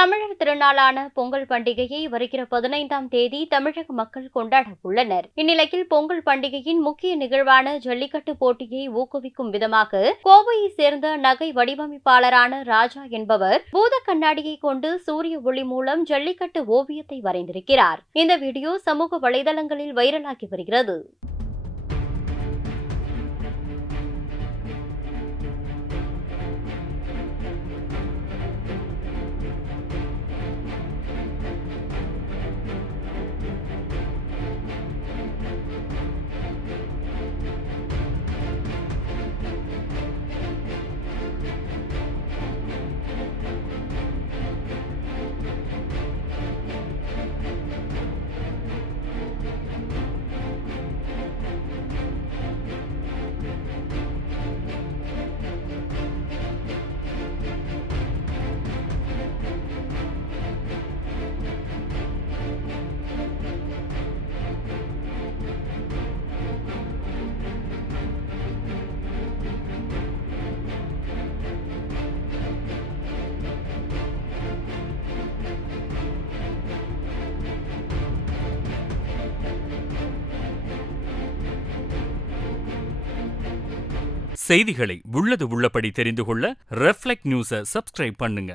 தமிழர் திருநாளான பொங்கல் பண்டிகையை வருகிற 15ஆம் தேதி தமிழக மக்கள் கொண்டாட உள்ளனர். இந்நிலையில் பொங்கல் பண்டிகையின் முக்கிய நிகழ்வான ஜல்லிக்கட்டு போட்டியை ஊக்குவிக்கும் விதமாக கோவையை சேர்ந்த நகை வடிவமைப்பாளரான ராஜா என்பவர் பூத கண்ணாடியை கொண்டு சூரிய ஒளி மூலம் ஜல்லிக்கட்டு ஓவியத்தை வரைந்திருக்கிறார். இந்த வீடியோ சமூக வலைதளங்களில் வைரலாகி வருகிறது. செய்திகளை உள்ளது உள்ளபடி தெரிந்து கொள்ள ரெஃப்ளெக்ட் நியூஸை சப்ஸ்கிரைப் பண்ணுங்க.